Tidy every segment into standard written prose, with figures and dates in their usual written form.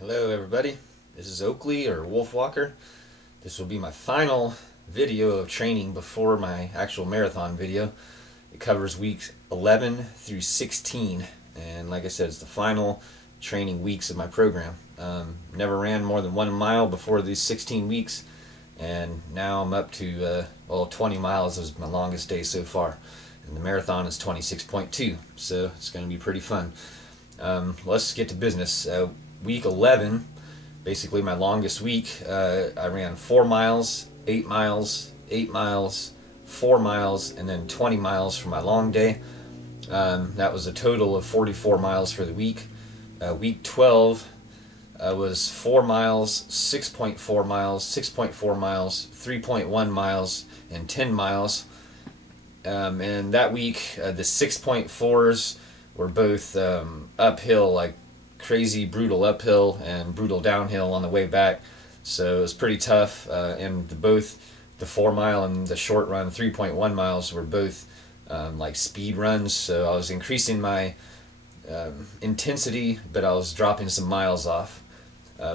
Hello everybody, this is Oakley or Wolfwalker. This will be my final video of training before my actual marathon video. It covers weeks 11 through 16, and like I said, it's the final training weeks of my program. Never ran more than 1 mile before these 16 weeks, and now I'm up to 20 miles is my longest day so far, and the marathon is 26.2, so it's going to be pretty fun. Let's get to business. Week 11, basically my longest week, I ran 4 miles, 8 miles, 8 miles, 4 miles, and then 20 miles for my long day. That was a total of 44 miles for the week. Week 12 was 4 miles, 6.4 miles, 6.4 miles, 3.1 miles, and 10 miles. And that week, the 6.4s were both uphill, like crazy brutal uphill and brutal downhill on the way back, so it was pretty tough. And both the 4 mile and the short run 3.1 miles were both like speed runs, so I was increasing my intensity, but I was dropping some miles off.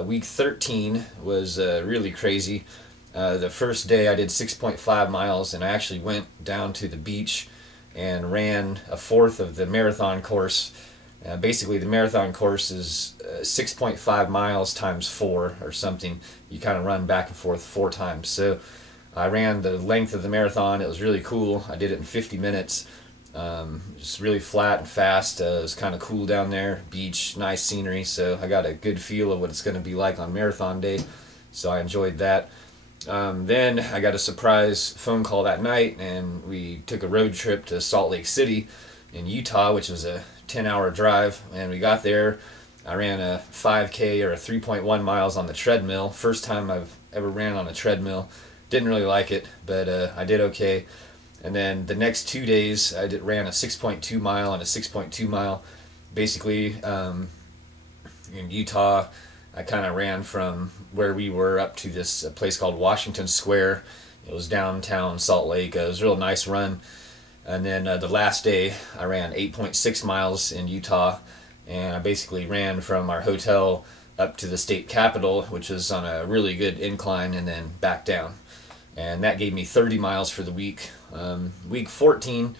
Week 13 was really crazy. The first day I did 6.5 miles, and I actually went down to the beach and ran a fourth of the marathon course. Basically, the marathon course is 6.5 miles times 4 or something. You kind of run back and forth 4 times. So I ran the length of the marathon. It was really cool. I did it in 50 minutes. Just really flat and fast. It was kind of cool down there. Beach, nice scenery. So I got a good feel of what it's going to be like on marathon day. So I enjoyed that. Then I got a surprise phone call that night, and we took a road trip to Salt Lake City in Utah, which was a 10-hour drive. And we got there. I ran a 5K or a 3.1 miles on the treadmill. First time I've ever ran on a treadmill. Didn't really like it, but I did okay. And then the next 2 days I ran a 6.2 mile and a 6.2 mile. Basically, in Utah, I kind of ran from where we were up to this place called Washington Square. It was downtown Salt Lake. It was a real nice run. And then the last day, I ran 8.6 miles in Utah, and I basically ran from our hotel up to the state capitol, which was on a really good incline, and then back down. And that gave me 30 miles for the week. Week 14,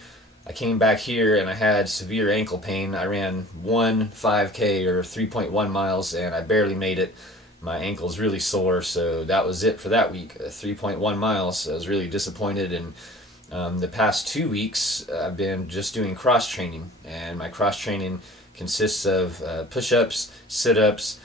I came back here and I had severe ankle pain. I ran one 5K or 3.1 miles, and I barely made it. My ankle's really sore, so that was it for that week. 3.1 miles. I was really disappointed, and the past 2 weeks I've been just doing cross training, and my cross training consists of push-ups, sit-ups,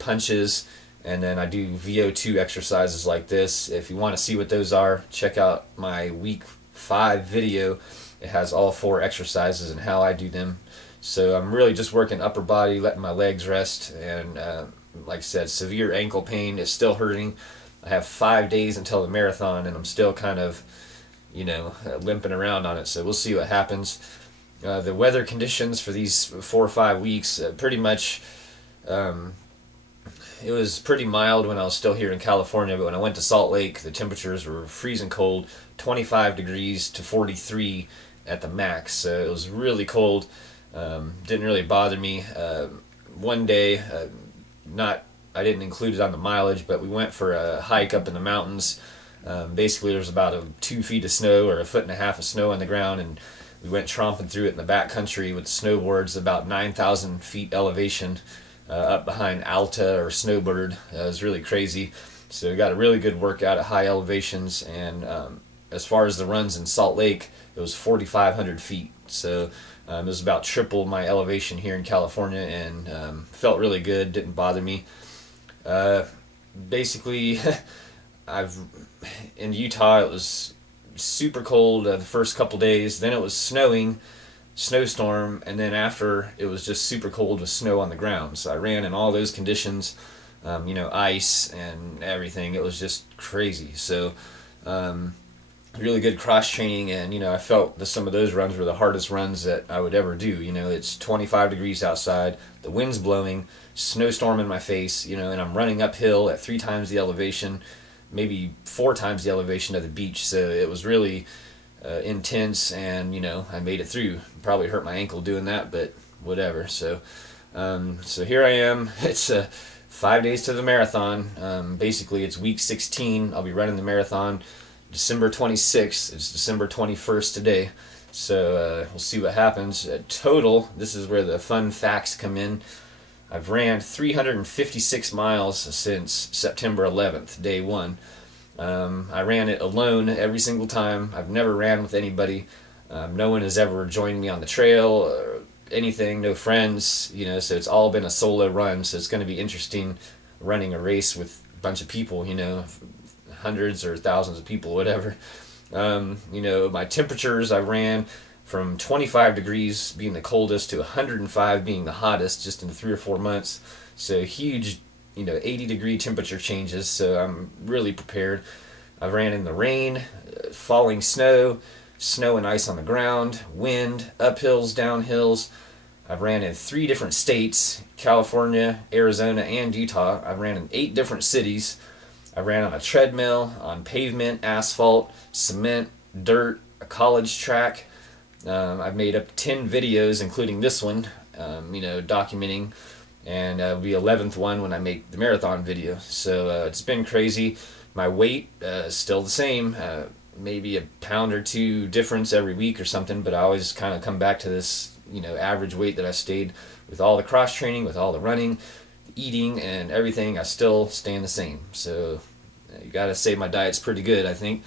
punches, and then I do VO2 exercises like this. If you want to see what those are, check out my week 5 video. It has all 4 exercises and how I do them. So I'm really just working upper body, letting my legs rest, and like I said, severe ankle pain is still hurting. I have 5 days until the marathon, and I'm still kind of limping around on it, so we'll see what happens. The weather conditions for these 4 or 5 weeks, pretty much, it was pretty mild when I was still here in California, but when I went to Salt Lake, the temperatures were freezing cold, 25 degrees to 43 at the max, so it was really cold. Didn't really bother me. One day, I didn't include it on the mileage, but we went for a hike up in the mountains. Basically, there was about 2 feet of snow or 1.5 feet of snow on the ground, and we went tromping through it in the back country with snowboards, about 9,000 feet elevation, up behind Alta or Snowbird. It was really crazy. So we got a really good workout at high elevations, and as far as the runs in Salt Lake, it was 4,500 feet. So it was about triple my elevation here in California, and felt really good, didn't bother me. Basically, in Utah, it was super cold the first couple days. Then it was snowing, snowstorm, and then after it was just super cold with snow on the ground. So I ran in all those conditions, ice and everything. It was just crazy. So really good cross training, and I felt that some of those runs were the hardest runs that I would ever do. It's 25 degrees outside, the wind's blowing, snowstorm in my face, and I'm running uphill at 3 times the elevation, maybe 4 times the elevation of the beach. So it was really intense, and I made it through. Probably hurt my ankle doing that, but whatever. So here I am. It's 5 days to the marathon. Basically, it's week 16. I'll be running the marathon December 26th. It's December 21st today. So we'll see what happens. Total, this is where the fun facts come in. I've ran 356 miles since September 11th, day one. I ran it alone every single time. I've never ran with anybody. No one has ever joined me on the trail or anything, no friends, you know, so it's all been a solo run. So it's going to be interesting running a race with a bunch of people, you know, hundreds or thousands of people, whatever. You know, my temperatures, I ran from 25 degrees being the coldest to 105 being the hottest just in 3 or 4 months. So huge, you know, 80-degree temperature changes. So I'm really prepared. I ran in the rain, falling snow, snow and ice on the ground, wind, uphills, downhills. I've ran in 3 different states, California, Arizona, and Utah. I've ran in 8 different cities. I ran on a treadmill, on pavement, asphalt, cement, dirt, a college track. I've made up 10 videos, including this one, you know, documenting, and it'll be 11th one when I make the marathon video. So it's been crazy. My weight is still the same, maybe a pound or 2 difference every week or something, but I always kind of come back to this, you know, average weight that I stayed with all the cross training, with all the running, eating, and everything. I still staying the same. So you gotta say my diet's pretty good, I think.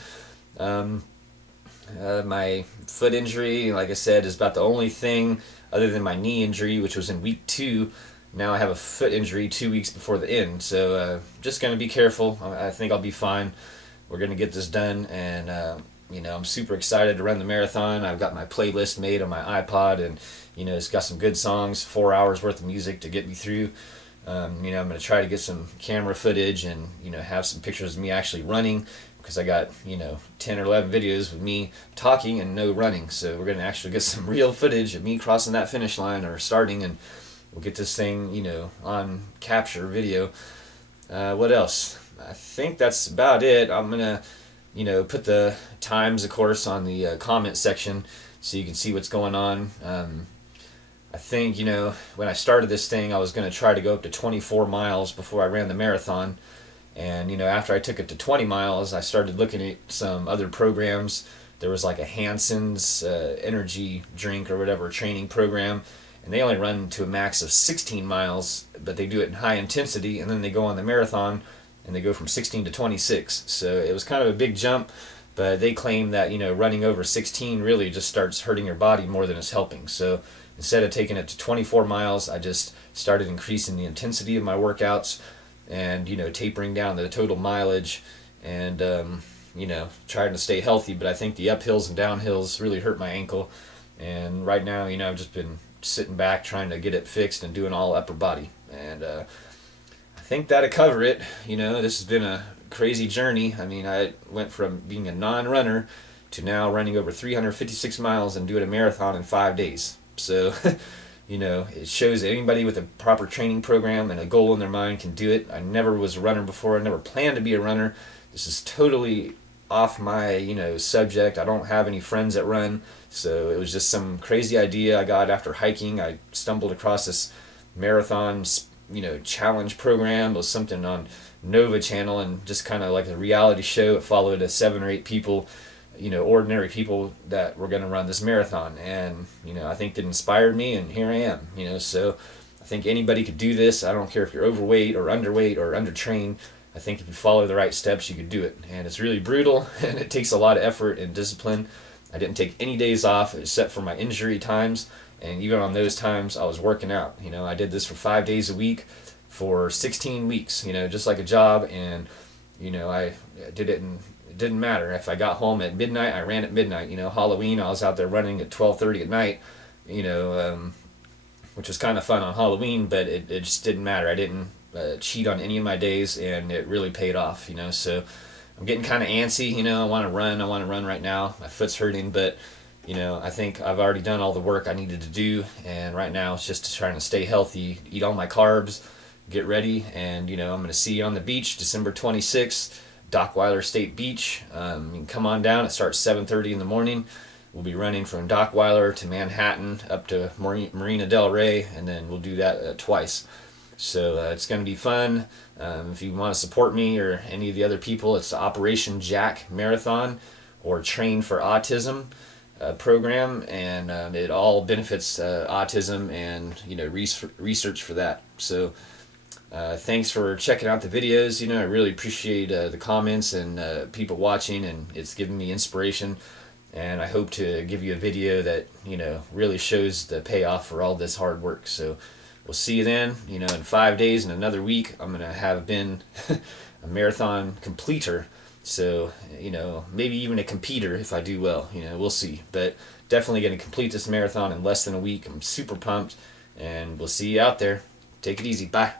My foot injury, like I said, is about the only thing other than my knee injury, which was in week 2. Now I have a foot injury 2 weeks before the end, so just going to be careful. I think I'll be fine. We're going to get this done, and you know, I'm super excited to run the marathon. I've got my playlist made on my iPod, and you know, it's got some good songs, 4 hours worth of music to get me through. You know, I'm going to try to get some camera footage and, you know, have some pictures of me actually running, because I got, you know, 10 or 11 videos with me talking and no running. So we're going to actually get some real footage of me crossing that finish line or starting, and we'll get this thing, you know, on capture video. What else? I think that's about it. I'm going to, you know, put the times, of course, on the comment section so you can see what's going on. I think, you know, when I started this thing, I was going to try to go up to 24 miles before I ran the marathon. And, you know, after I took it to 20 miles, I started looking at some other programs. There was like a Hanson's energy drink or whatever training program, and they only run to a max of 16 miles, but they do it in high intensity, and then they go on the marathon, and they go from 16 to 26. So it was kind of a big jump, but they claim that, you know, running over 16 really just starts hurting your body more than it's helping. So instead of taking it to 24 miles, I just started increasing the intensity of my workouts, and, you know, tapering down the total mileage, and you know, trying to stay healthy. But I think the uphills and downhills really hurt my ankle, and right now, you know, I've just been sitting back trying to get it fixed and doing all upper body, and I think that'll cover it. You know, this has been a crazy journey. I mean, I went from being a non-runner to now running over 356 miles and doing a marathon in 5 days. So you know, it shows that anybody with a proper training program and a goal in their mind can do it. I never was a runner before. I never planned to be a runner. This is totally off my, you know, subject. I don't have any friends that run, so it was just some crazy idea I got after hiking. I stumbled across this marathon, you know, challenge program. It was something on Nova channel, and just kind of like a reality show. It followed 7 or 8 people, you know, ordinary people that were going to run this marathon, and, you know, I think that inspired me, and here I am, you know. So I think anybody could do this. I don't care if you're overweight or underweight or undertrained. I think if you follow the right steps, you could do it. And it's really brutal, and it takes a lot of effort and discipline. I didn't take any days off except for my injury times, and even on those times I was working out. You know, I did this for 5 days a week for 16 weeks, you know, just like a job. And, you know, I did it, and it didn't matter. If I got home at midnight, I ran at midnight. You know, Halloween, I was out there running at 12:30 at night, you know, which was kind of fun on Halloween, but it just didn't matter. I didn't cheat on any of my days, and it really paid off, you know. So I'm getting kind of antsy, you know. I want to run right now. My foot's hurting, but, you know, I think I've already done all the work I needed to do, and right now it's just trying to stay healthy, eat all my carbs, get ready, and, you know, I'm going to see you on the beach December 26th, Dockweiler State Beach. You can come on down. It starts 7:30 in the morning. We'll be running from Dockweiler to Manhattan up to Marina Del Rey, and then we'll do that twice. So it's going to be fun. If you want to support me or any of the other people, it's the Operation Jack Marathon or Train for Autism program, and it all benefits autism and research for that. So thanks for checking out the videos. I really appreciate the comments and people watching, and it's given me inspiration. And I hope to give you a video that really shows the payoff for all this hard work. So we'll see you then. In 5 days, in another week, I'm gonna have been a marathon completer. So maybe even a competitor if I do well. We'll see. But definitely gonna complete this marathon in less than a week. I'm super pumped, and we'll see you out there. Take it easy. Bye.